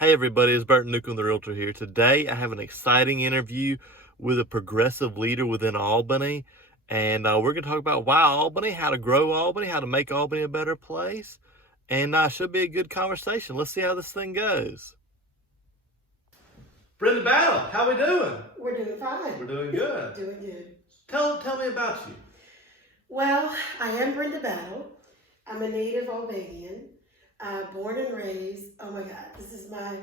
Hey everybody, it's Burton Newcomb, the Realtor here. Today I have an exciting interview with a progressive leader within Albany. And we're going to talk about why Albany, how to grow Albany, how to make Albany a better place. And should be a good conversation. Let's see how this thing goes. Brenda Battle, how we doing? We're doing fine. We're doing good. Doing good. Tell me about you. Well, I am Brenda Battle. I'm a native Albanian, born and raised. Oh my God, this is my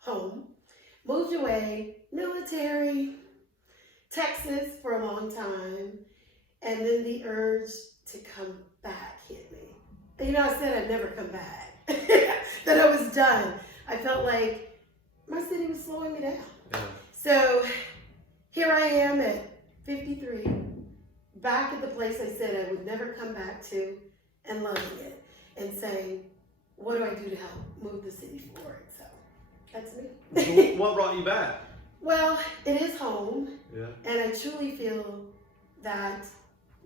home. Moved away, military, Texas for a long time, and then the urge to come back hit me. You know, I said I'd never come back, that I was done. I felt like my city was slowing me down. Yeah. So here I am at 53, back at the place I said I would never come back to, and loving it, and saying, what do I do to help move the city forward? So that's me. So what brought you back? Well, it is home, Yeah. and I truly feel that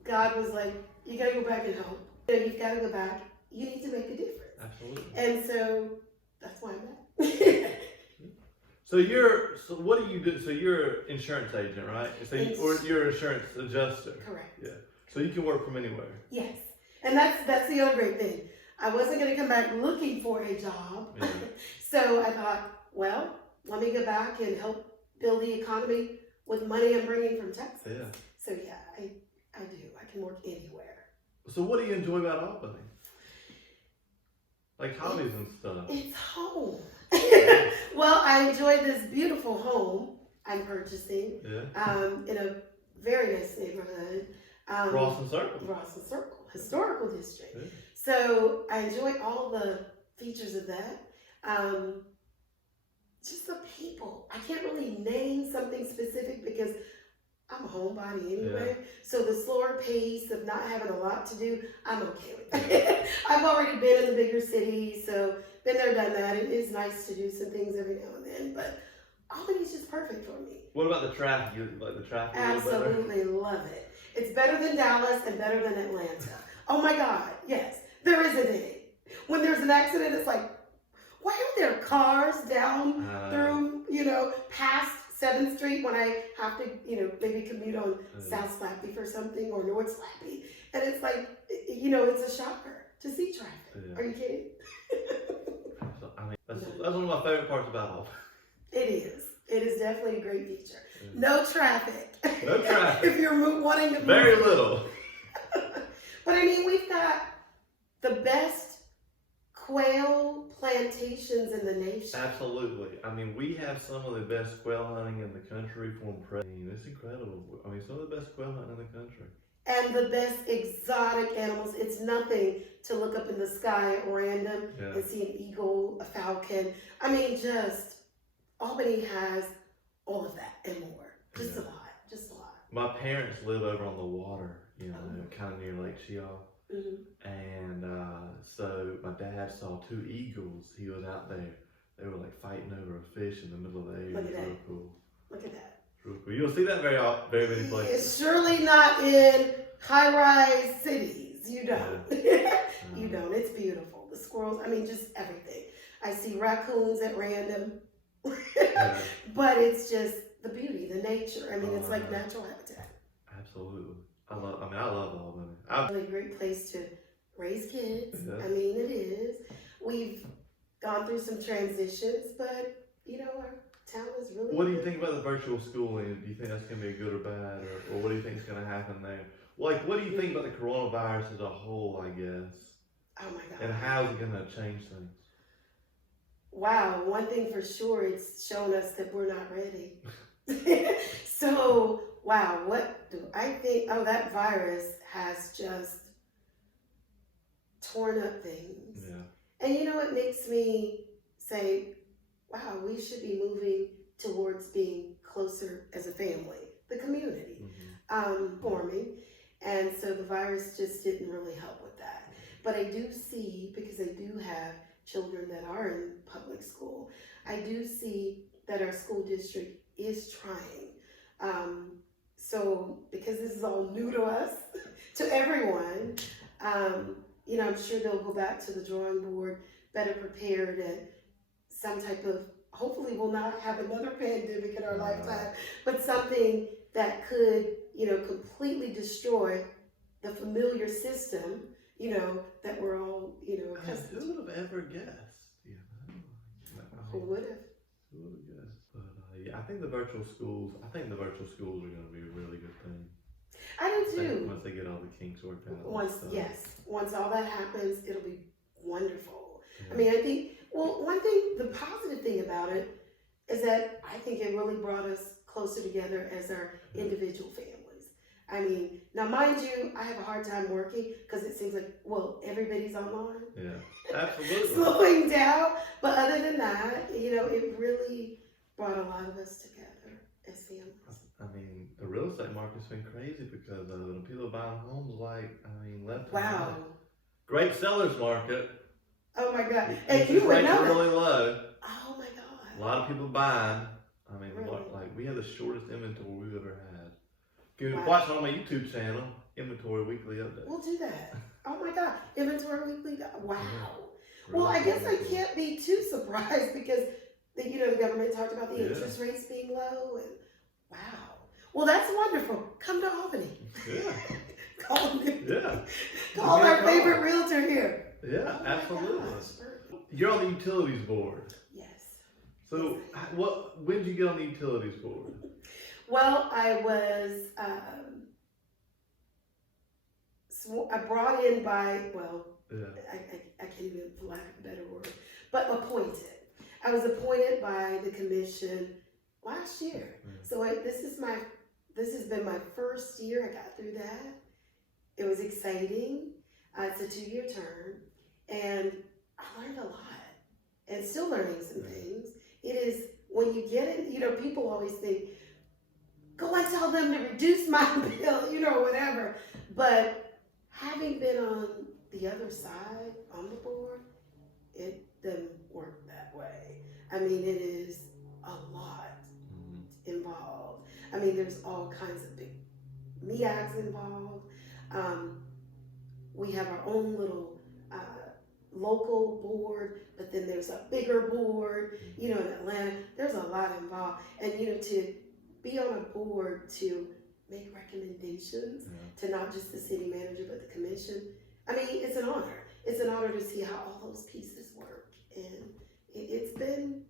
God was like, you gotta go back and help. You've gotta go back. You need to make a difference. Absolutely. And so that's why I'm back. So what do you do? So you're an insurance agent, right? So or you're an insurance adjuster. Correct. Yeah. So you can work from anywhere. Yes. And that's the other great thing. I wasn't going to come back looking for a job. Yeah. So I thought, well, let me go back and help build the economy with money I'm bringing from Texas. Yeah. So yeah, I do. I can work anywhere. So what do you enjoy about Albany? Like hobbies and stuff. It's home. Well, I enjoy this beautiful home I'm purchasing. Yeah. In a very nice neighborhood. Rawson Circle. Rawson Circle, historical district. Yeah. So I enjoy all the features of that. Just the people. I can't really name something specific because I'm a homebody anyway. Yeah. So the slower pace of not having a lot to do, I'm okay with that. I've already been in the bigger cities, so been there, done that. It is nice to do some things every now and then, but Albany's just perfect for me. What about the traffic? You like the traffic? Absolutely love it. It's better than Dallas and better than Atlanta. Oh my God, yes. There isn't any. When there's an accident, it's like, why are there cars down through, past 7th Street when I have to, maybe commute on South Slappy for something or North Slappy. And it's like, it's a shocker to see traffic. Yeah. Are you kidding? That's one of my favorite parts about Albany. It is. It is definitely a great feature. Yeah. No traffic. No traffic. If you're wanting to move. Very little. But I mean, we've got the best quail plantations in the nation. Absolutely. I mean, we have some of the best quail hunting in the country from it's incredible. I mean, some of the best quail hunting in the country. And the best exotic animals. It's nothing to look up in the sky at random and see an eagle, a falcon. I mean, just Albany has all of that and more. Just a lot. My parents live over on the water, kind of near Lake Sheol. Mm-hmm. And so my dad saw 2 eagles. He was out there. They were like fighting over a fish in the middle of the air. Look at that. Real cool. Look at that. Real cool. You don't see that very many places. It's surely not in high-rise cities. You don't. Yeah. You don't. It's beautiful. The squirrels, I mean, just everything. I see raccoons at random. Yeah. But it's just the beauty, the nature. I mean, it's like natural habitat. Absolutely. I love Albany. It's a really great place to raise kids. Yeah. I mean, it is. We've gone through some transitions, but our town is really What do you think about the virtual schooling? Do you think that's going to be good or bad? Or what do you think is going to happen there? Like, what do you think about the coronavirus as a whole, I guess? Oh my God. And how is it going to change things? Wow, one thing for sure, it's shown us that we're not ready. So, wow, what do I think? Oh, that virus has just torn up things. Yeah. And it makes me say, wow, we should be moving towards being closer as a family, the community, forming. And so the virus just didn't really help with that. But I do see, because I do have children that are in public school, I do see that our school district is trying. So because this is all new to us, to everyone, I'm sure they'll go back to the drawing board better prepared at some some type of, hopefully we'll not have another pandemic in our Right. lifetime, but something that could, completely destroy the familiar system, that we're all, accustomed Who to. would have ever guessed? Who would have? Who would have guessed? But yeah, I think the virtual schools. I think the virtual schools are going to be a really good thing. I do too. Once they get all the kinks worked out. Once all that happens, it'll be wonderful. Yeah. I mean, I think, one thing, the positive thing about it is that I think it really brought us closer together as our individual families. I mean, now mind you, I have a hard time working because it seems like, everybody's online. Yeah, absolutely. Slowing down. But other than that, it really brought a lot of us together as families. I mean, the real estate market's been crazy because people buying homes left and Wow. right. Great sellers market. Oh my God. And Interest you would rates know are that. really low. Oh my God. A lot of people buying. I mean, Really? like we have the shortest inventory we've ever had. If you Wow. watch on my YouTube channel, Inventory Weekly Update. We'll do that. Oh my God. Inventory weekly. Wow. Yeah. Well, I Really guess I cool. can't be too surprised because the government talked about the Yeah. interest rates being low, and wow. Well, that's wonderful. Come to Albany. Yeah. Call me. Yeah. Call Give me a our call. favorite realtor here. Yeah, Oh my absolutely. gosh. You're on the utilities board. Yes. So, when did you get on the utilities board? Well, I was I brought in by, Yeah. I can't even, for lack of a better word, but appointed. I was appointed by the commission last year. So this has been my first year. I got through that. It was exciting. It's a 2-year term, and I learned a lot, and still learning some things. It is, when you get it, people always think, go and tell them to reduce my bill, whatever. But having been on the other side, on the board, it doesn't work that way. I mean, it is a lot involved. I mean, there's all kinds of big MEACs involved. We have our own little local board, but then there's a bigger board, in Atlanta. There's a lot involved. And, to be on a board to make recommendations to not just the city manager, but the commission, I mean, it's an honor. It's an honor to see how all those pieces work. And it's been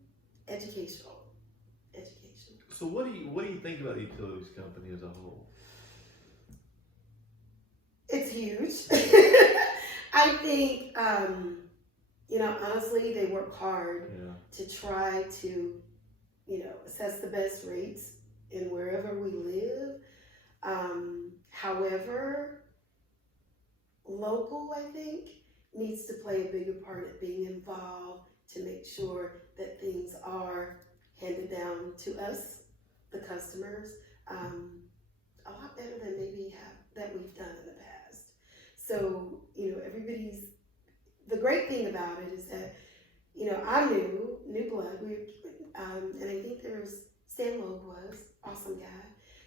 educational. So what do you think about the utilities company as a whole? It's huge. I think, honestly, they work hard to try to, assess the best rates in wherever we live. However, local, I think, needs to play a bigger part at being involved to make sure that things are handed down to us, the customers, a lot better than maybe that we've done in the past. So, the great thing about it is that, I'm new blood, and I think Stan Logue was, awesome guy.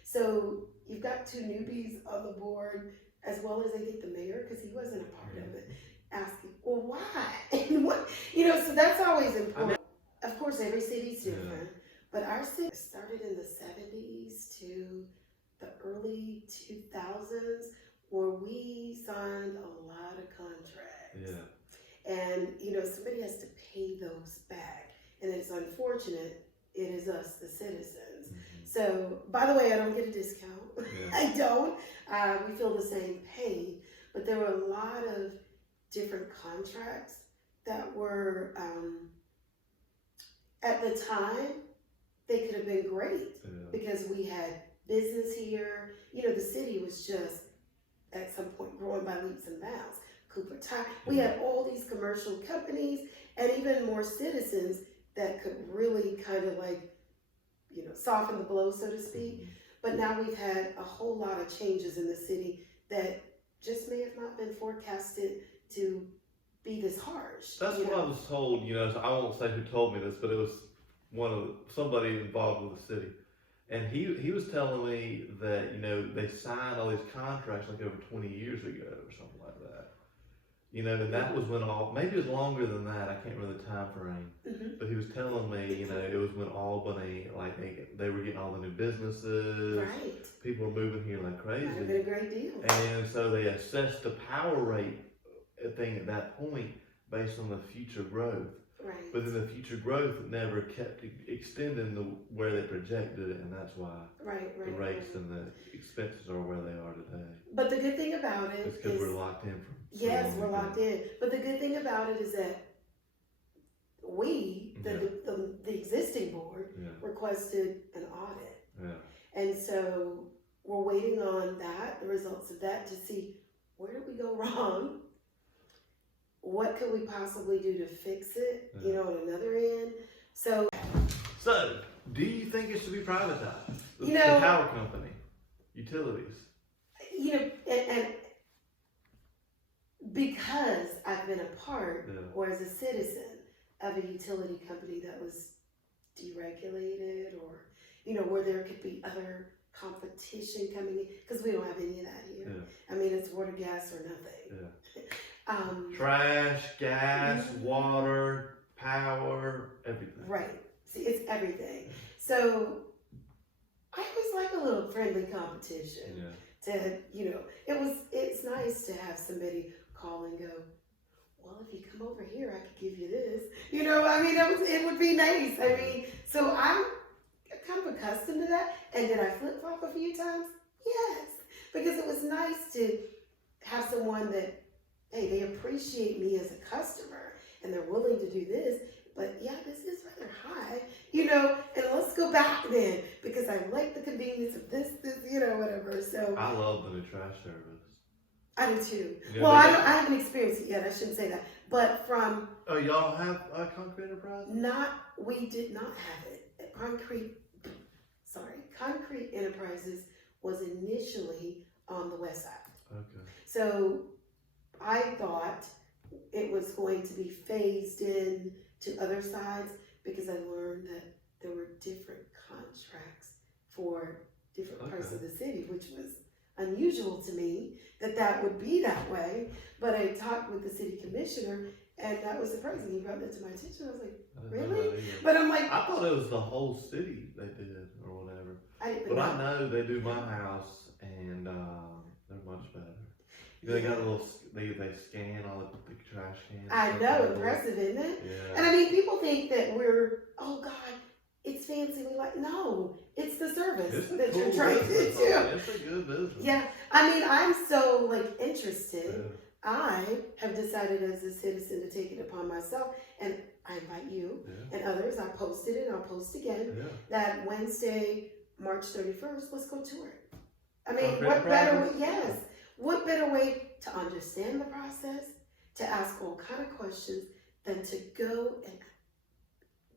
So you've got 2 newbies on the board, as well as I think the mayor, because he wasn't a part of it, asking, well, why? And what, so that's always important. Of course, every city's different, but our city started in the 70s to the early 2000s, where we signed a lot of contracts. Yeah. And, somebody has to pay those back. And it's unfortunate, it is us, the citizens. So, by the way, I don't get a discount. Yeah. I don't. We feel the same pain. But there were a lot of different contracts that were, at the time, they could have been great because we had business here. The city was just, at some point, growing by leaps and bounds. Cooper Tire. We had all these commercial companies and even more citizens that could really kind of soften the blow, so to speak. But now we've had a whole lot of changes in the city that just may have not been forecasted to be this harsh. That's what I was told, so I won't say who told me this, but it was somebody involved with the city. And he was telling me that, they signed all these contracts like over 20 years ago or something like that. And that was when maybe it was longer than that. I can't remember the time frame. Mm-hmm. But he was telling me, it was when Albany, like they were getting all the new businesses. Right. People were moving here like crazy. Might have been a great deal. And so they assessed the power rate thing at that point based on the future growth. Right. But then the future growth never kept extending where they projected it, and that's why the rates and the expenses are where they are today. But the good thing about it is because we're locked in. Yes, we're locked in. But the good thing about it is that we, the existing board, requested an audit. Yeah. And so we're waiting on the results of that to see where did we go wrong? What could we possibly do to fix it, on another end? So, do you think it should be privatized? The power company, utilities? And because I've been a part, or as a citizen of a utility company that was deregulated, or, where there could be other competition coming in, because we don't have any of that here. Yeah. I mean, it's water, gas, or nothing. Yeah. Trash, gas, water, power, everything. Right. See, it's everything. So I was like a little friendly competition. To, it's nice to have somebody call and go, well, if you come over here, I could give you this. It would be nice. I mean, so I'm kind of accustomed to that. And did I flip-flop a few times? Yes. Because it was nice to have someone that, hey, they appreciate me as a customer and they're willing to do this, but this is rather high, and let's go back then because I like the convenience of this, whatever. So I love the new trash service. I do too. Well, I haven't experienced it yet. I shouldn't say that. But from... Oh, y'all have Concrete Enterprise? We did not have it. Concrete Enterprises was initially on the west side. Okay. So I thought it was going to be phased in to other sides because I learned that there were different contracts for different parts of the city, which was unusual to me that would be that way. But I talked with the city commissioner, and that was surprising. He brought that to my attention. I was like, really? But I'm like, I thought it was the whole city they did or whatever. I know they do my house, and they're much better. They got a little. They scan all the trash cans. I know, impressive, isn't it? Yeah. And I mean, people think that we're, oh God, it's fancy. We no, it's the service that you're trying to do. It's a good business. Yeah, I mean, I'm so interested. Yeah. I have decided as a citizen to take it upon myself, and I invite you and others. I posted it, and I'll post again that Wednesday, March 31st. Let's go tour it. I mean, what better way? Yes. What better way to understand the process, to ask all kind of questions, than to go and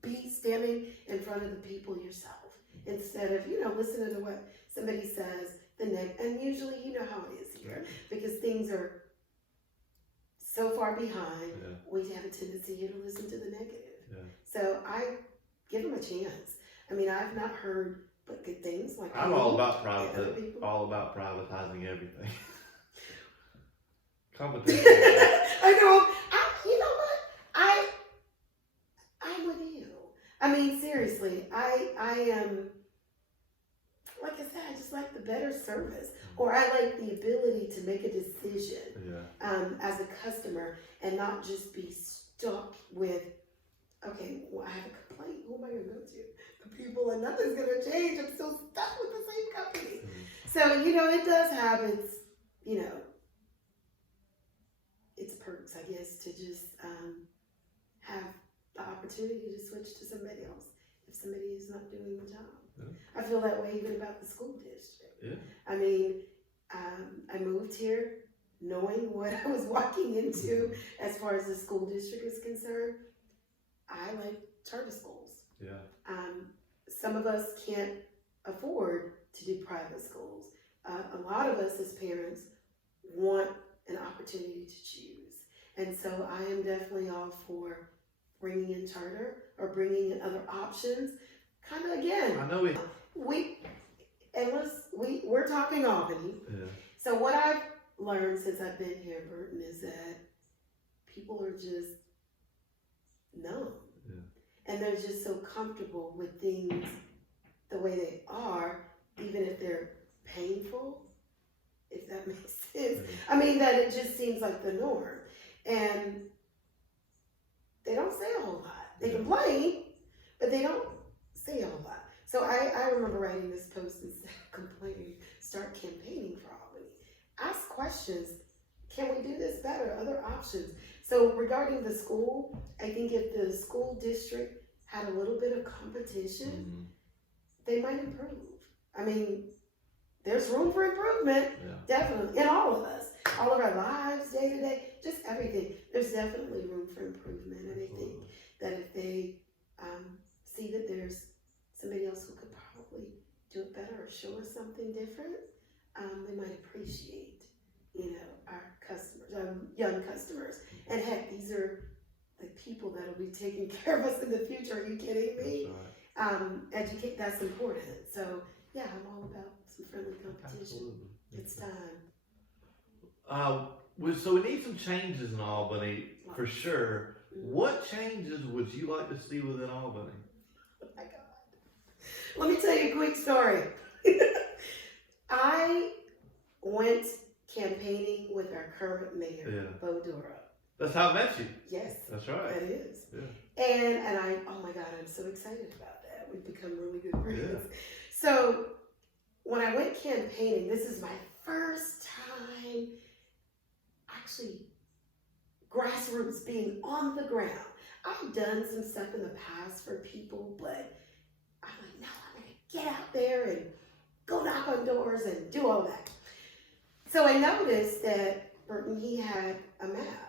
be standing in front of the people yourself instead of, listening to what somebody says, and usually how it is here, because things are so far behind, we have a tendency here to listen to the negative. Yeah. So I give them a chance. I mean, I've not heard but good things. I'm all about privatizing everything. Competition. I know. You know what? I'm with you. I mean, seriously, I am, like I said, I just like the better service, or I like the ability to make a decision as a customer and not just be stuck with, okay, well, I have a complaint. Who am I going to go to? The people, and nothing's going to change. I'm still stuck with the same company. So, it does have its, its perks, I guess, to just have the opportunity to switch to somebody else if somebody is not doing the job. I feel that way even about the school district. I mean, I moved here knowing what I was walking into as far as the school district is concerned. I like charter schools. Some of us can't afford to do private schools. A lot of us as parents want an opportunity to choose. And so I am definitely all for bringing in charter or bringing in other options. Kind of again, I know we're talking Albany. Yeah. So what I've learned since I've been here, Burton, is that people are just numb. Yeah. And they're just so comfortable with things the way they are, even if they're painful, if that makes sense. I mean, that it just seems like the norm. And they don't say a whole lot. They complain, but they don't say a whole lot. So I remember writing this post instead of complaining, start campaigning for Albany. Ask questions. Can we do this better? Other options. So regarding the school, I think if the school district had a little bit of competition, they might improve. I mean, there's room for improvement, definitely, in all of us, all of our lives, day to day, just everything. There's definitely room for improvement, and I think that if they see that there's somebody else who could probably do it better or show us something different, they might appreciate, our customers, young customers. And heck, these are the people that will be taking care of us in the future. Are you kidding me? That's right. Educate, that's important. So yeah, I'm all about some friendly competition. Absolutely. It's time. So we need some changes in Albany for sure. What changes would you like to see within Albany? Oh my God. Let me tell you a quick story. I went campaigning with our current mayor, Bo Dura. That's how I met you. Yes. That's right. That is. Yeah. And I, oh my God, I'm so excited about that. We've become really good friends. Yeah. So when I went campaigning, this is my first time actually grassroots, being on the ground. I've done some stuff in the past for people, but I'm like, no, I'm gonna get out there and go knock on doors and do all that. So I noticed that Burton, he had a map.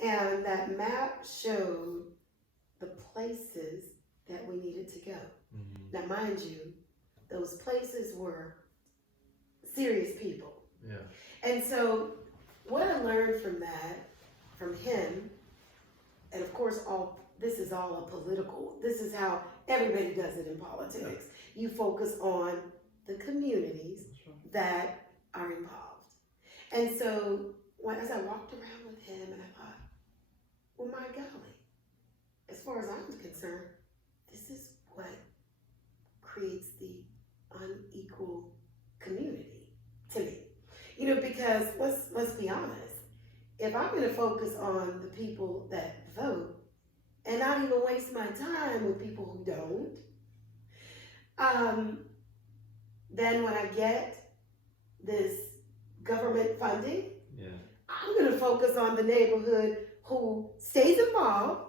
And that map showed the places that we needed to go. Now, mind you, those places were serious people. Yeah. And so what I learned from that, from him, and of course, this is all a political, this is how everybody does it in politics. You focus on the communities that are involved. And so as I walked around with him, and I thought, well, my golly, as far as I'm concerned, this is what creates the unequal community to me. Because let's be honest, if I'm gonna focus on the people that vote and not even waste my time with people who don't, then when I get this government funding, I'm gonna focus on the neighborhood who stays involved,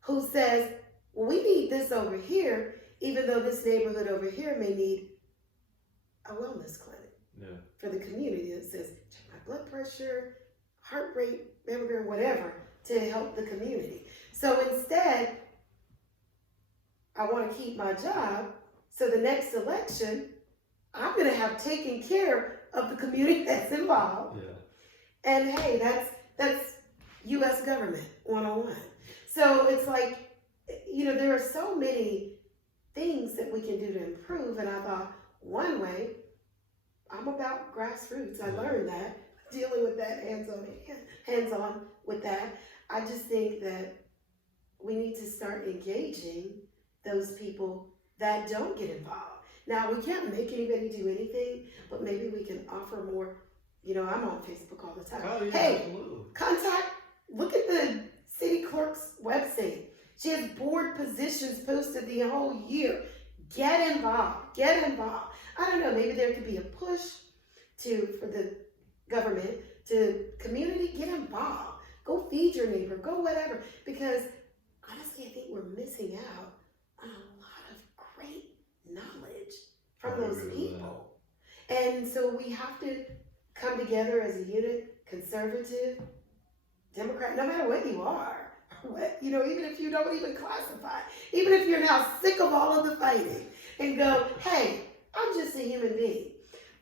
who says, well, we need this over here, even though this neighborhood over here may need a wellness clinic for the community that says, check my blood pressure, heart rate, mammogram, whatever, to help the community. So instead, I want to keep my job, so the next election, I'm going to have taken care of the community that's involved. And hey, that's U.S. government 101. So it's like, there are so many things that we can do to improve. And I thought, one way, I'm about grassroots. I learned that, dealing with that hands-on with that. I just think that we need to start engaging those people that don't get involved. Now, we can't make anybody do anything, but maybe we can offer more. I'm on Facebook all the time. Oh, yeah, hey, absolutely. Look at the city clerk's website. She has board positions posted the whole year. Get involved. I don't know, maybe there could be a push for the government to community, get involved. Go feed your neighbor, go whatever. Because honestly, I think we're missing out on a lot of great knowledge from those people. And so we have to come together as a unit, conservative, Democrat, no matter what you are, even if you don't even classify, even if you're now sick of all of the fighting, and go, hey, I'm just a human being.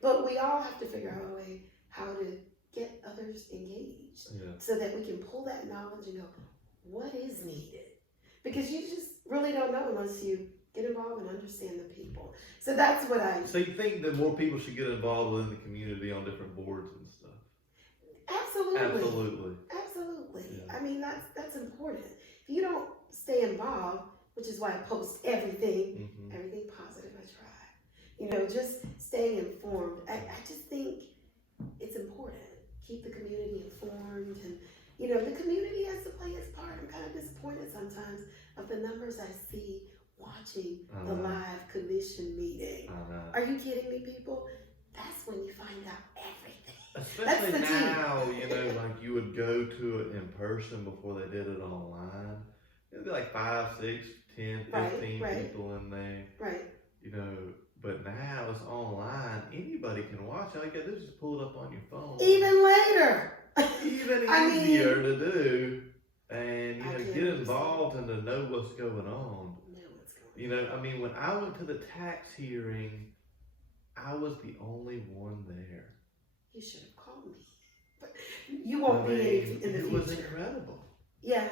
But we all have to figure out a way how to get others engaged so that we can pull that knowledge and go, what is needed? Because you just really don't know unless you get involved and understand the people. So that's what So you think that more people should get involved within the community on different boards and stuff? Absolutely. Absolutely. Absolutely. Absolutely. Yeah. I mean, that's important. If you don't stay involved, which is why I post everything, everything positive I try. You know, just staying informed. I just think it's important. Keep the community informed, and you know, the community has to play its part. I'm kind of disappointed sometimes of the numbers I see watching the live commission meeting. Are you kidding me, people? That's when you find out everything. Especially now, you know, like you would go to it in person before they did it online. It'd be like 5, 6, 10, 15 people in there. Right. You know, but now it's online. Anybody can watch. All you gotta do is just pull it up on your phone. Even later. Even easier to do. And, you know, get involved and to know what's going on. You know, I mean, when I went to the tax hearing, I was the only one there. You should have called me. But you won't be in the future. It was incredible. Yeah.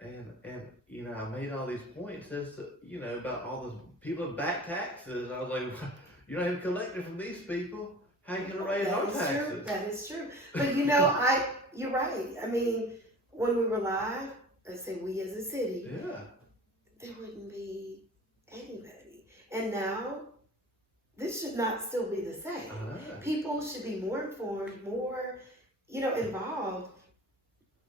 And you know, I made all these points as to, you know, about all those people that back taxes. I was like, you're not even collecting from these people. How are you going to raise our taxes? True. That is true. But you know, you're right. I mean, when we were live, I say we as a city, there wouldn't be anybody. And now, this should not still be the same. People should be more informed, more, you know, involved.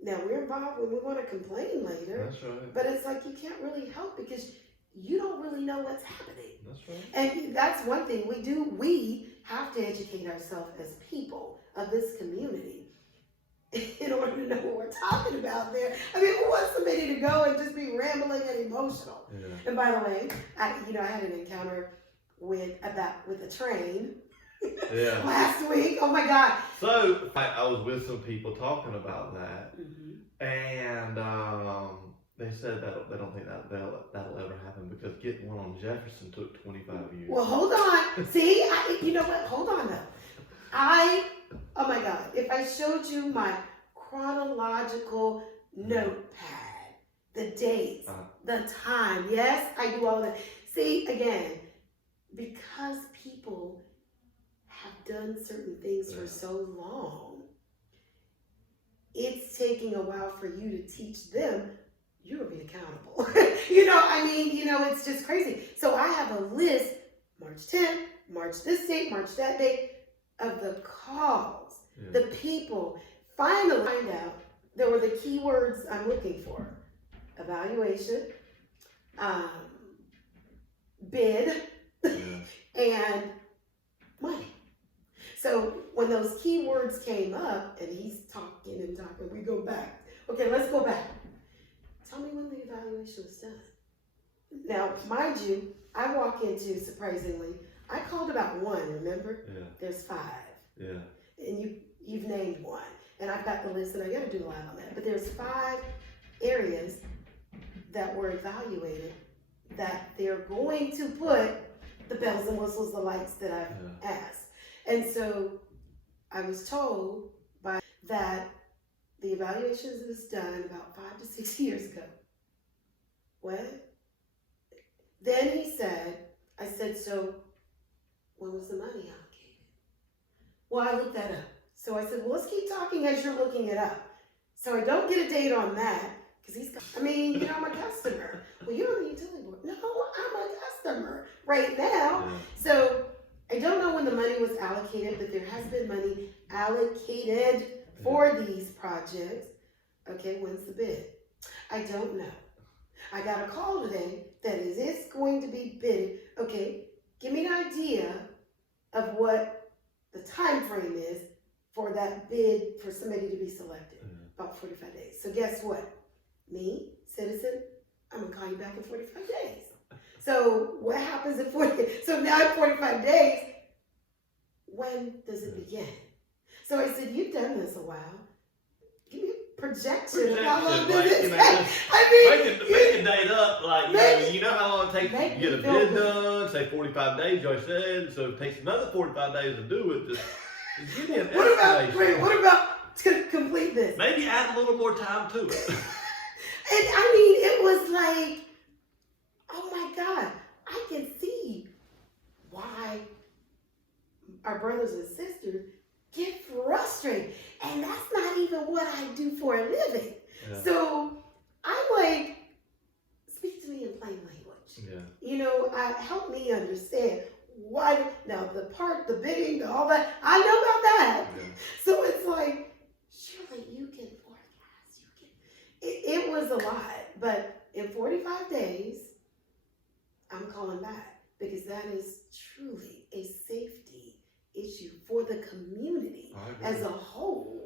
Now, we're involved when we want to complain later. That's right. But it's like you can't really help because you don't really know what's happening. That's right. And that's one thing we do. We have to educate ourselves as people of this community in order to know what we're talking about there. I mean, who wants somebody to go and just be rambling and emotional? Yeah. And by the way, I had an encounter with a train last week. Oh my God. So I was with some people talking about that, and they said that they don't think that'll ever happen because getting one on Jefferson took 25 years. Well, hold on. See, you know what? Hold on though. Oh my God, if I showed you my chronological notepad, the dates, the time, yes, I do all that. See, again, because people have done certain things for so long, it's taking a while for you to teach them. You're being accountable. You know, I mean, you know, it's just crazy. So I have a list, March 10th, March this date, March that date, of the calls, the people. Finally find out there were the keywords I'm looking for. Evaluation, bid, and money. So when those keywords came up and he's talking and talking, we go back. Okay, let's go back. Tell me when the evaluation was done. Now, mind you, I walk into, surprisingly, I called about one, remember? Yeah. There's 5. Yeah. And you've named one. And I've got the list and I gotta do a lot on that. But there's 5 areas that were evaluated that they're going to put the bells and whistles, the lights that I've asked. And so I was told that the evaluations was done about 5 to 6 years ago. What? Then I said, so when was the money allocated? Well, I looked that up. So I said, well, let's keep talking as you're looking it up. So I don't get a date on that because I'm a customer. Well, you're on the utility board. No, I'm a customer right now. So I don't know when the money was allocated, but there has been money allocated for these projects. Okay, when's the bid? I don't know. I got a call today that it's going to be bid. Okay, give me an idea of what the time frame is for that bid for somebody to be selected. About 45 days. So guess what? Me, citizen, I'm gonna call you back in 45 days. So what happens in 40 days? So now in 45 days, when does it begin? So I said, you've done this a while. Give me a projection of how long does it take? Make a date up, like, you know how long it takes to get a bid done, say 45 days, Joy said, so it takes another 45 days to do it. Just give me an estimation. What about to complete this? Maybe add a little more time to it. And it was like, oh my God, I can see why our brothers and sisters get frustrated. And that's not even what I do for a living. help me understand why. Now the bidding, all that, I know about that. Yeah. So it's like, surely you can forecast. It was a lot, but in 45 days, I'm calling back because that is truly a safety issue for the community as a whole.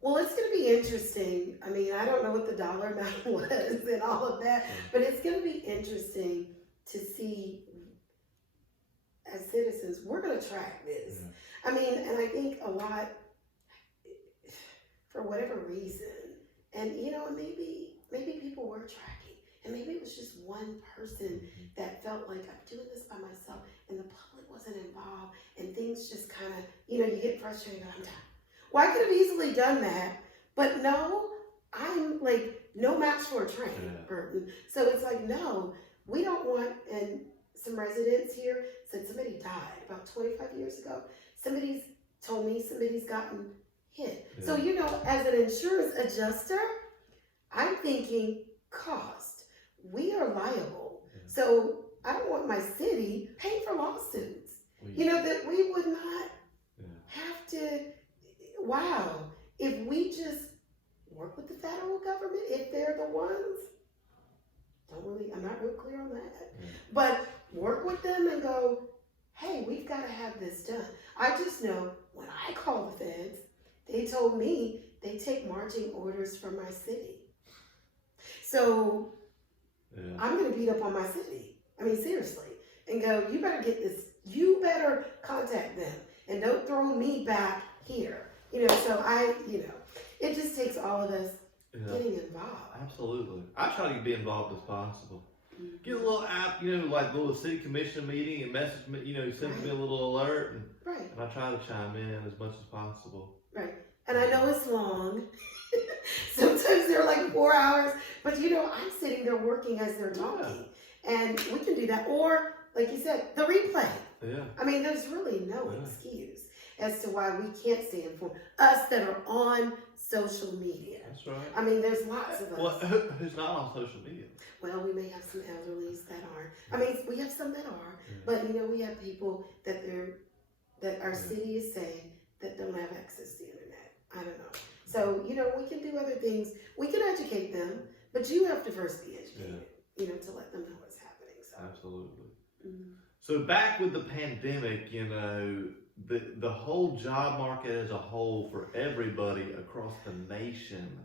Well, it's going to be interesting. I mean, I don't know what the dollar amount was and all of that, but it's going to be interesting to see as citizens, we're going to track this. I mean, and I think a lot, for whatever reason, and maybe people were tracking, and maybe it was just one person that felt like, I'm doing this by myself, and the public wasn't involved, and things just kind of, you get frustrated, I'm done. Well, I could have easily done that, but no, I'm like no match for a train, Burton. So it's like, no, we don't want, and some residents here said somebody died about 25 years ago. Somebody's told me somebody's gotten hit. So, as an insurance adjuster, I'm thinking cost. We are liable. So I don't want my city paying for lawsuits. That we would not have to. Wow, if we just work with the federal government, if they're the ones, I'm not real clear on that, but work with them and go, hey, we've got to have this done. I just know when I call the feds, they told me they take marching orders from my city. So I'm going to beat up on my city. I mean, seriously, and go, you better get this, you better contact them and don't throw me back here. So it just takes all of us getting involved. Absolutely. I try to be involved as possible. Get a little app, like a little city commission meeting and message me, send me a little alert, and I try to chime in as much as possible. Right. And I know it's long. Sometimes they're like 4 hours, but I'm sitting there working as they're talking. And we can do that. Or, like you said, the replay. Yeah. I mean, there's really no excuse as to why we can't stay informed. Us that are on social media. That's right. I mean, there's lots of us. Well, who's not on social media? Well, we may have some elderlies that aren't. I mean, we have some that are, but we have people that our city is saying that don't have access to the internet. I don't know. So, we can do other things. We can educate them, but you have to first be educated, to let them know what's happening. So. Absolutely. So back with the pandemic, the whole job market as a whole for everybody across the nation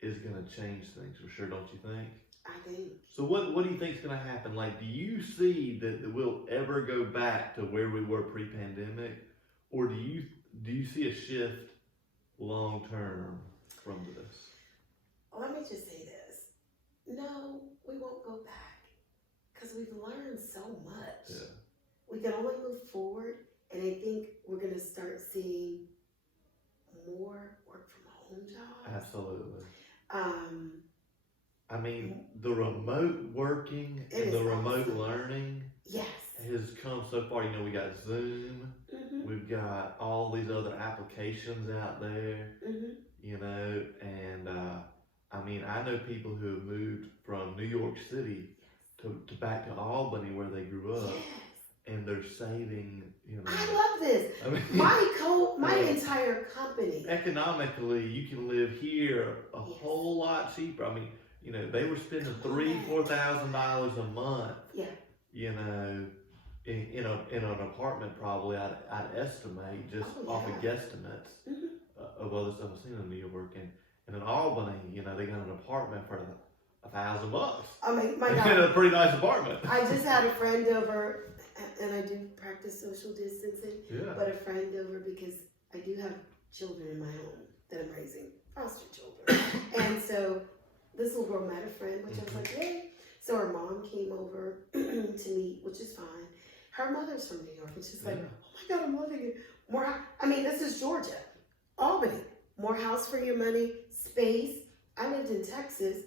is going to change things for sure, don't you think? I think. So what do you think is going to happen? Like, do you see that we'll ever go back to where we were pre-pandemic, or do you see a shift long term from this? Let me just say this. No, we won't go back because we've learned so much. Yeah. We can only move forward, and I think we're going to start seeing more work from home jobs. Absolutely. I mean, the remote working It and the is remote awesome. learning has come so far. We got Zoom, we've got all these other applications out there, and I mean, I know people who have moved from New York City to back to Albany where they grew up, and they're saving, I love this. I mean, my entire company. Economically, you can live here a whole lot cheaper. I mean, they were spending $3,000-4,000 a month. In an apartment probably. I'd estimate just off of guesstimates of other stuff I've seen in New York, and in Albany, they got an apartment for $1,000. I mean, my God, God, a pretty nice apartment. I just had a friend over, and I do practice social distancing. But a friend over because I do have children in my home that I'm raising, foster children, and so. This little girl met a friend, which I was like, yay. So her mom came over to meet, which is fine. Her mother's from New York, and she's like, oh my God, I'm loving it. This is Georgia, Albany. More house for your money, space. I lived in Texas.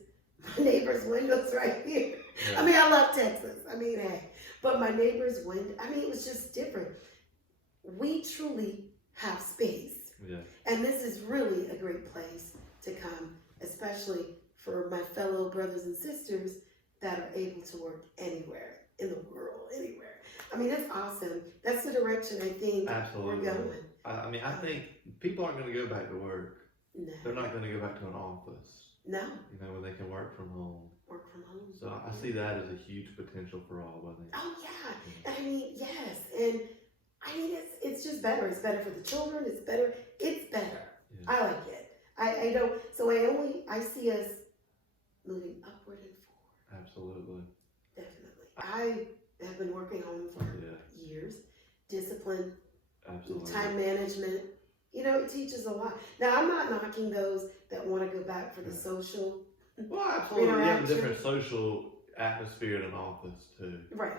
My neighbor's window's right here. I love Texas. Hey. But my neighbor's window, it was just different. We truly have space. And this is really a great place to come, especially for my fellow brothers and sisters that are able to work anywhere in the world, anywhere. I mean, it's awesome. That's the direction I think Absolutely. we're going. I mean, I think people aren't going to go back to work. No. They're not going to go back to an office. No. You know, when they can work from home. Work from home. So I see that as a huge potential for Albany. Oh yeah. I mean, yes. And I mean, it's just better. It's better for the children. It's better. It's better. Yeah. I like it. I don't. So I see us moving upward and forward. Absolutely. Definitely. I have been working home for years. Discipline. Absolutely. Time management. You know, it teaches a lot. Now, I'm not knocking those that want to go back for the social. Well, absolutely. You have a different social atmosphere in an office too. Right.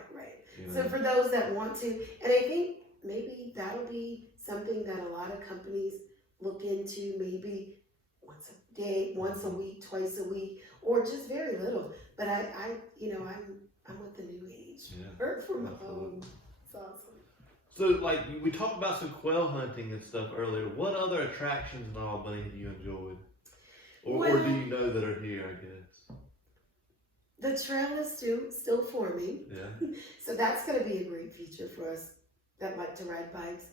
You know? So for those that want to, and I think maybe that'll be something that a lot of companies look into, maybe once a day, once a week, twice a week, or just very little. But I'm with the new age. Yeah. Work from home. It's awesome. So, like, we talked about some quail hunting and stuff earlier. What other attractions in Albany have you enjoyed? Or do you know that are here, I guess? The trail is still forming. Yeah. So that's going to be a great feature for us that like to ride bikes.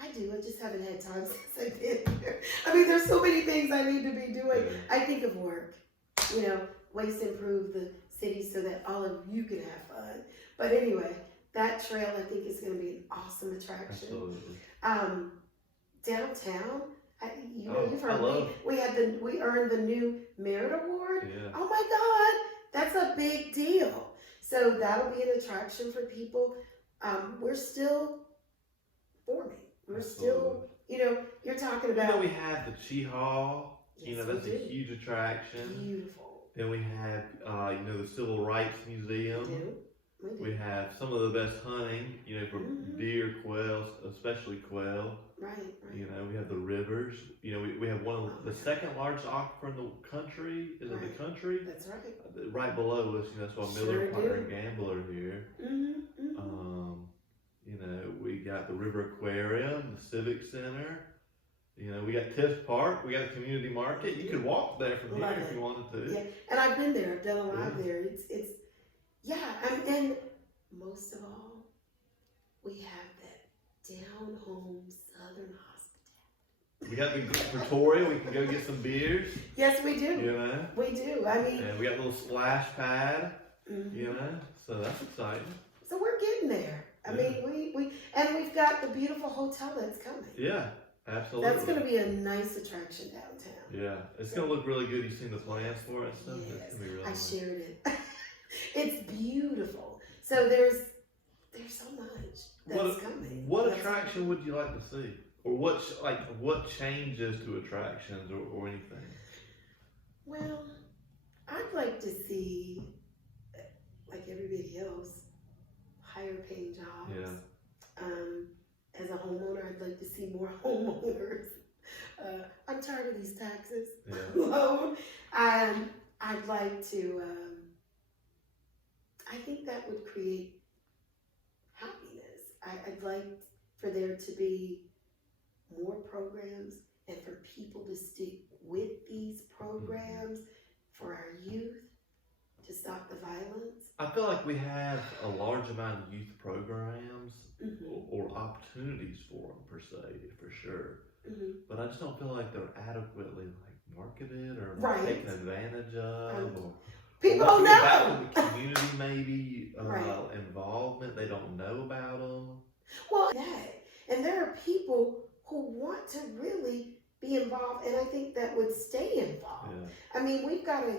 I do. I just haven't had time since I've been here. I mean, there's so many things I need to be doing. Yeah. I think of work, ways to improve the city so that all of you can have fun. But anyway, that trail I think is going to be an awesome attraction. Absolutely. Downtown, you've heard we earned the new Merit Award. Yeah. Oh my God, that's a big deal. So that'll be an attraction for people. We're still forming. We're still, you're talking about. We have the Chi Hall. Yes, that's a huge attraction. Beautiful. Then we have, the Civil Rights Museum. We have some of the best hunting, for deer, quail, especially quail. Right. We have the rivers. We have one of the second largest aquifer in the country. Is it the country? That's right. Right below us, that's why Miller, Parker, and Gamble are here. We got the River Aquarium, the Civic Center. We got Tiff Park. We got a community market. You could walk there from here if you wanted to. Yeah, and I've been there. I've done a lot there. It's and most of all, we have that down home Southern hospitality. We got the Pretoria. We can go get some beers. Yes, we do. We do. I mean, and we got a little splash pad. So that's exciting. So we're getting there. I mean, we've got the beautiful hotel that's coming. Yeah, absolutely. That's going to be a nice attraction downtown. Yeah, it's going to look really good. You've seen the plans for it, so yes, it's going to be really nice. I shared it. It's beautiful. So there's so much that's coming. What attraction would you like to see, or what changes to attractions or anything? Well, I'd like to see, like everybody else, higher paying jobs. Yeah. As a homeowner, I'd like to see more homeowners. I'm tired of these taxes. Yeah. I'd like to. I think that would create happiness. I'd like for there to be more programs and for people to stick with these programs for our youth to stop the violence. I feel like we have a large amount of youth programs or opportunities for them per se, for sure. But I just don't feel like they're adequately marketed or taken advantage of. People don't know. The community maybe involvement, they don't know about them. Well, and there are people who want to really be involved, and I think that would stay involved. Yeah. I mean, we've got a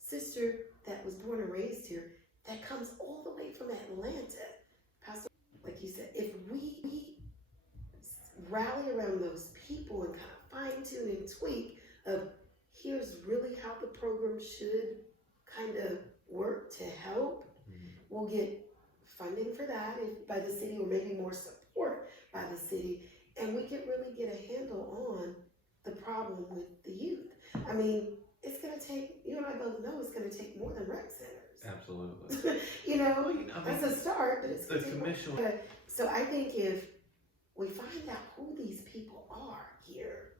sister that was born and raised here that comes all the way from Atlanta. Pastor, like you said, if we rally around those people and kind of fine tune and tweak of here's really how the program should kind of work to help. We'll get funding for that by the city, or maybe more support by the city, and we can really get a handle on the problem with the youth. I mean, it's going to take, you and I both know it's going to take more than rec centers. Absolutely. That's a start, but it's the commission. So I think if we find out who these people are here,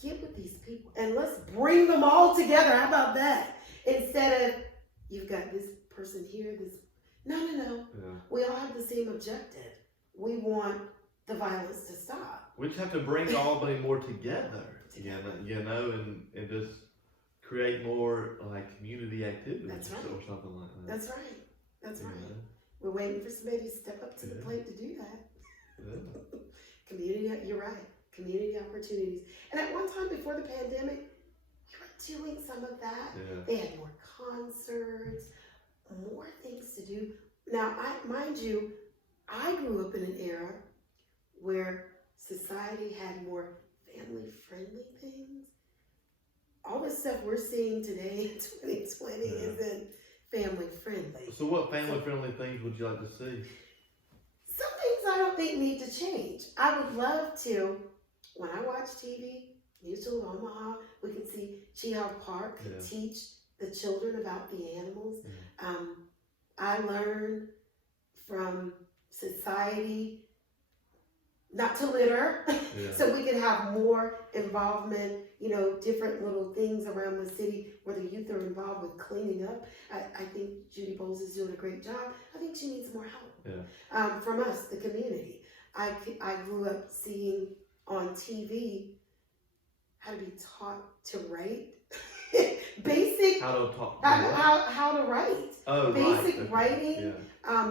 get with these people and let's bring them all together. How about that? Instead of, you've got this person here, this, no. Yeah. We all have the same objective. We want the violence to stop. We just have to bring Albany more together, and just create more like community activities or something like that. That's right. That's right. We're waiting for somebody to step up to the plate to do that. Yeah. Community, you're right. Community opportunities. And at one time before the pandemic, we were doing some of that. Yeah. They had more concerts, more things to do. Now, mind you, I grew up in an era where society had more family-friendly things. All the stuff we're seeing today in 2020 isn't family-friendly. So what family-friendly things would you like to see? Some things I don't think need to change. I would love to, when I watch TV, Mutual of Omaha, we can see Cheehawk Park can teach the children about the animals. I learned from society not to litter, so we can have more involvement, different little things around the city where the youth are involved with cleaning up. I think Judy Bowles is doing a great job. I think she needs more help from us, the community. I grew up seeing on TV how to be taught to write. Basic how to write. Basic writing,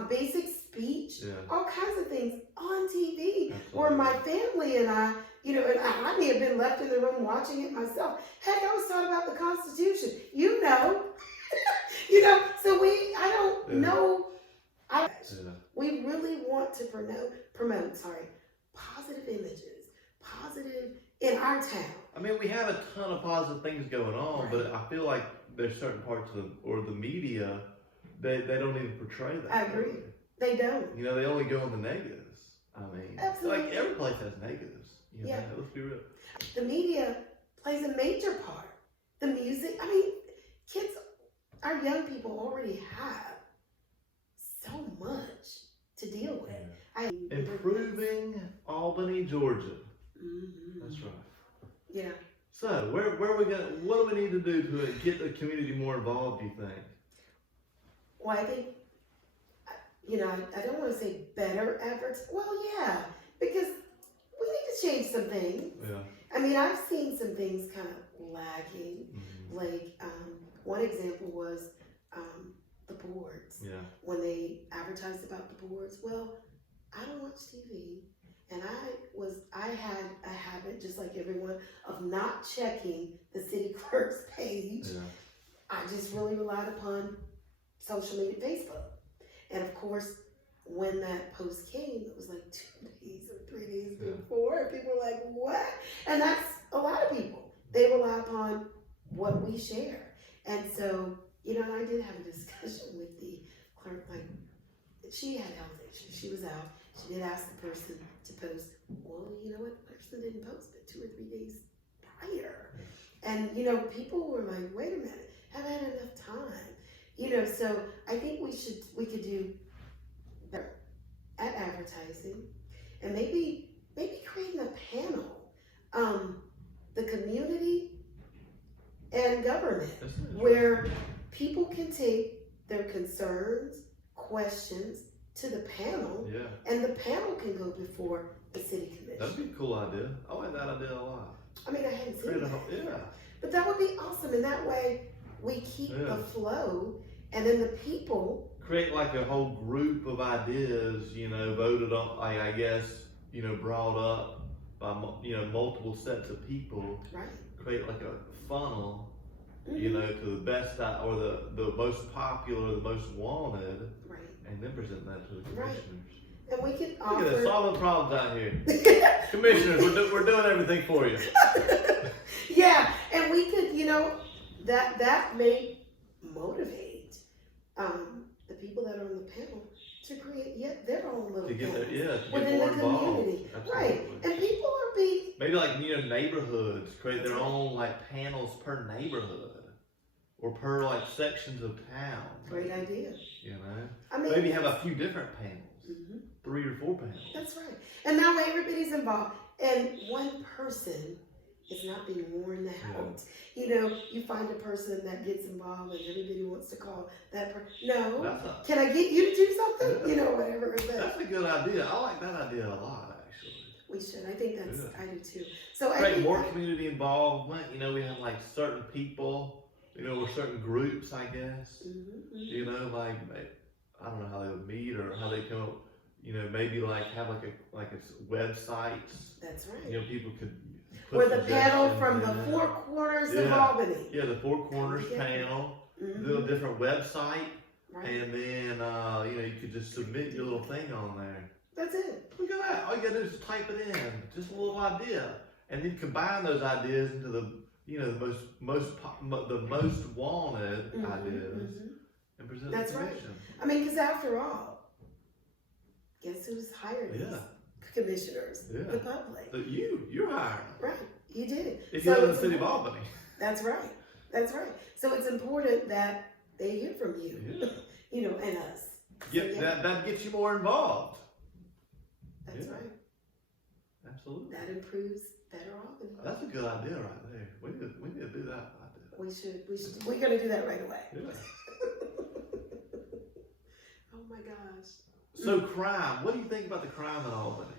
basic speech, all kinds of things on TV. Where my family and I, and I may have been left in the room watching it myself. Heck, I was taught about the Constitution. So I don't know. We really want to promote positive images, positive in our town. I mean, we have a ton of positive things going on, but I feel like there's certain parts of the media, they don't even portray that. I agree. They don't. They only go on the negatives. I mean, absolutely. Like every place has negatives. Let's be real. The media plays a major part. The music, kids, our young people already have so much to deal with. Improving Albany, Georgia. Mm-hmm. That's right. Yeah. So, what do we need to do to get the community more involved, do you think? Well, I think, I don't want to say better efforts. Well, yeah, because we need to change some things. Yeah. I've seen some things kind of lagging. Mm-hmm. Like, one example was the boards. Yeah. When they advertised about the boards. Well, I don't watch TV. And I had a habit, just like everyone, of not checking the city clerk's page. Yeah. I just really relied upon social media, Facebook. And of course, when that post came, it was like 2 days or 3 days before. And people were like, what? And that's a lot of people. They rely upon what we share. And so, and I did have a discussion with the clerk, like, she had health issues. She was out. She did ask the person to post. Well, you know what? The person didn't post it 2 or 3 days prior. And, people were like, wait a minute, haven't had enough time. So I think we could do better at advertising and maybe creating a panel, the community and government, where people can take their concerns, questions to the panel, and the panel can go before the city commission. That'd be a cool idea. I like that idea a lot. I hadn't seen that. But that would be awesome, and that way we keep the flow, and then the people create like a whole group of ideas, voted on, I guess, brought up by, multiple sets of people. Right. Create like a funnel, to the best or the most popular, the most wanted. Right. And then present that to the commissioners. Right. And we can offer... Look at us, solving problems out here. Commissioners, we're doing everything for you. Yeah, and we could, that may motivate the people that are on the panel to create their own little within the community. Right. And people are being... Maybe like, neighborhoods, create their own like panels per neighborhood. Or per like sections of town. Great idea. Maybe have a few different panels, 3 or 4 panels. That's right. And that way everybody's involved. And one person It's not being worn out. You know, you find a person that gets involved and everybody wants to call that person. No, can I get you to do something? Yeah. You know, whatever. That's a good idea. I like that idea a lot, actually. We should. I think that's. I do too. So Create more community involvement. You know, we have like certain people. You know, or certain groups, I guess. You know, like I don't know how they would meet or how they come up. You know, maybe like have like a websites. That's right. You know, people could. Or the panel from the four corners of Albany. Yeah, the four corners panel. Do a different website, and then you know, you could just submit your little thing on there. That's it. Look at that. All you gotta do is type it in. Just a little idea, and then combine those ideas into the the most wanted ideas, and present the commission. Right. I mean, because after all, guess who's hired these commissioners? The public. You're hiring. Right. You did it. If you live in the city of Albany. That's right. That's right. So it's important that they hear from you. You know, and us. Yeah, so, that gets you more involved. That's right. Absolutely. That improves better Albany. That's a good idea right there. We need to do that idea. We should. We're going to do that right away. Yeah. Oh my gosh. So crime. What do you think about the crime in Albany?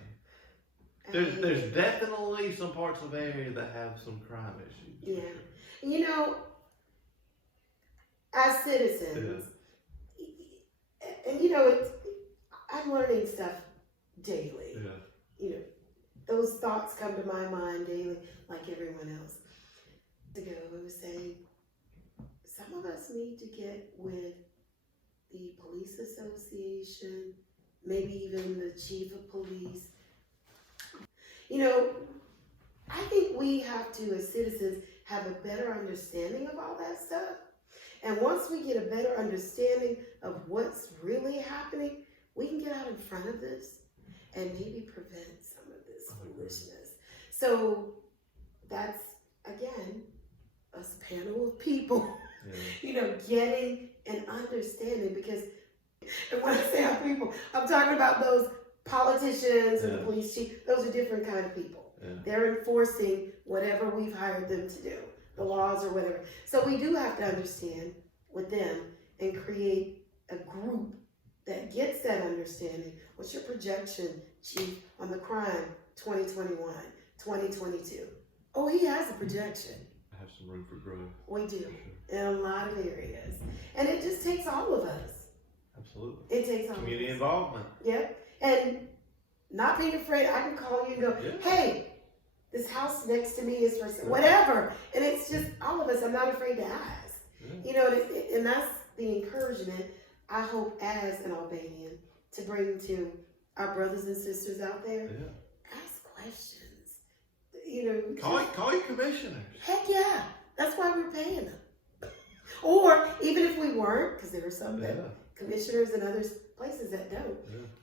There's definitely some parts of the area that have some crime issues. Yeah. You know, as citizens, and you know, I'm learning stuff daily. Yeah. You know, those thoughts come to my mind daily, like everyone else. Ago, I was saying, some of us need to get with the police association, maybe even the chief of police. You know, I think we have to, as citizens, have a better understanding of all that stuff. And once we get a better understanding of what's really happening, we can get out in front of this and maybe prevent some of this foolishness. So that's, again, us panel of people, you know, getting and understanding, because, and when I say our people, I'm talking about those politicians and the police chief. Those are different kind of people. They're enforcing whatever we've hired them to do, the laws or whatever. So we do have to understand with them and create a group that gets that understanding. What's your projection, chief, on the crime 2021, 2022? Oh, he has a projection. I have some room for growth. We do, in a lot of areas. And it just takes all of us. Absolutely. It takes all community of us. Involvement. Yep. And not being afraid, I can call you and go, hey, this house next to me is for whatever. And it's just all of us. I'm not afraid to ask. You know, and that's the encouragement I hope as an Albanian to bring to our brothers and sisters out there. Ask questions. You know, call your commissioners. Heck yeah. That's why we're paying them. Or even if we weren't, because there are some that commissioners and other places that don't.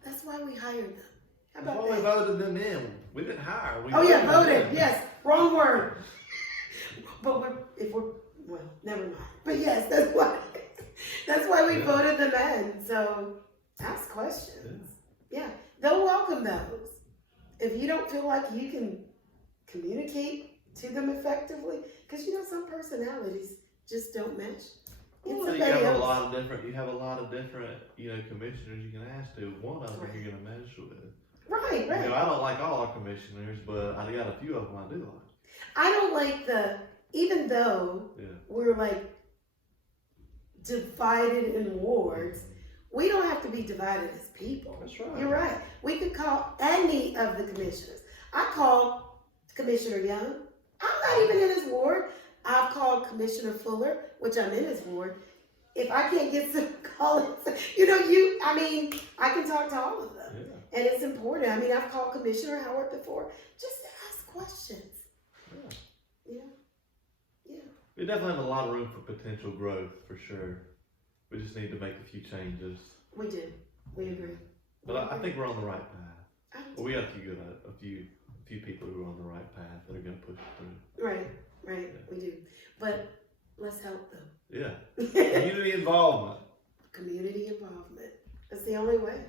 That's why we hired them. How about that? We voted them in. We didn't hire. We voted. Yes, wrong word. But well, never mind. But yes, that's why we voted them in. So ask questions. Yeah, they'll welcome those. If you don't feel like you can communicate to them effectively, because you know some personalities just don't match. Well, you have a lot of different commissioners you can ask to. One of them you're going to mesh with. Right. You know, I don't like all our commissioners, but I got a few of them I do like. I don't like even though we're like divided in wards, we don't have to be divided as people. That's right. You're right. We could call any of the commissioners. I called Commissioner Young. I'm not even in his ward. I've called Commissioner Fuller, which I'm in his ward. If I can't get some callings, I can talk to all of them. And it's important. I mean, I've called Commissioner Howard before just to ask questions. We definitely have a lot of room for potential growth, for sure. We just need to make a few changes. We do. We agree. But I think we're on the right path. Well, we got a few people who are on the right path that are going to push it through. Right. We do. But let's help them. Yeah. Community involvement. Community involvement. That's the only way.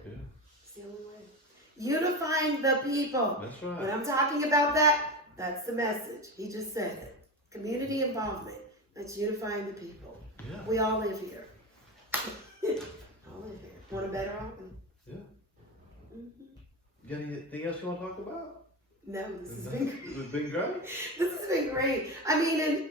It's the only way. Unifying the people. That's right. When I'm talking about that, That's the message. He just said it. Community involvement. That's unifying the people. Yeah. We all live here. All live here. Want a better Albany? Yeah. Mm-hmm. You got anything else you want to talk about? No, this has been great. It's been great. This has been great. I mean, and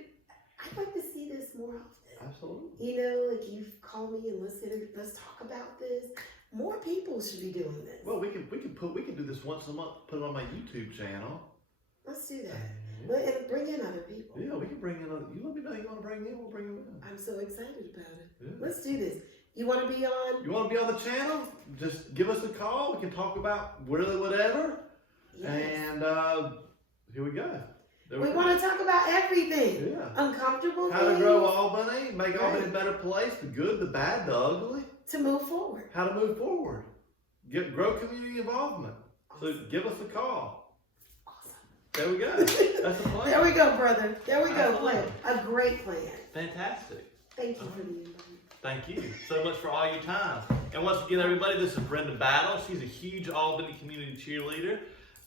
I'd like to see this more often. Absolutely. You know, like you've called me and let's talk about this. More people should be doing this. Well, we can do this once a month. Put it on my YouTube channel. Let's do that. And bring in other people. Yeah, we can bring in other. You let me know you want to bring in. We'll bring them in. I'm so excited about it. Yeah. Let's do this. You want to be on? You want to be on the channel? Just give us a call. We can talk about really whatever. Yes. And here we go. We want to talk about everything. Yeah. Uncomfortable How things. to grow Albany, make Right. Albany a better place, the good, the bad, the ugly. To move forward. How to move forward. Grow community involvement. So give us a call. Awesome. There we go. That's a plan. There we go, brother. There we go. Absolutely. Plan. A great plan. Fantastic. Thank you for the invite. Thank you so much for all your time. And once again, everybody, this is Brenda Battle. She's a huge Albany community cheerleader.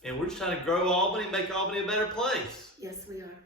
And we're just trying to grow Albany, make Albany a better place. Yes, we are.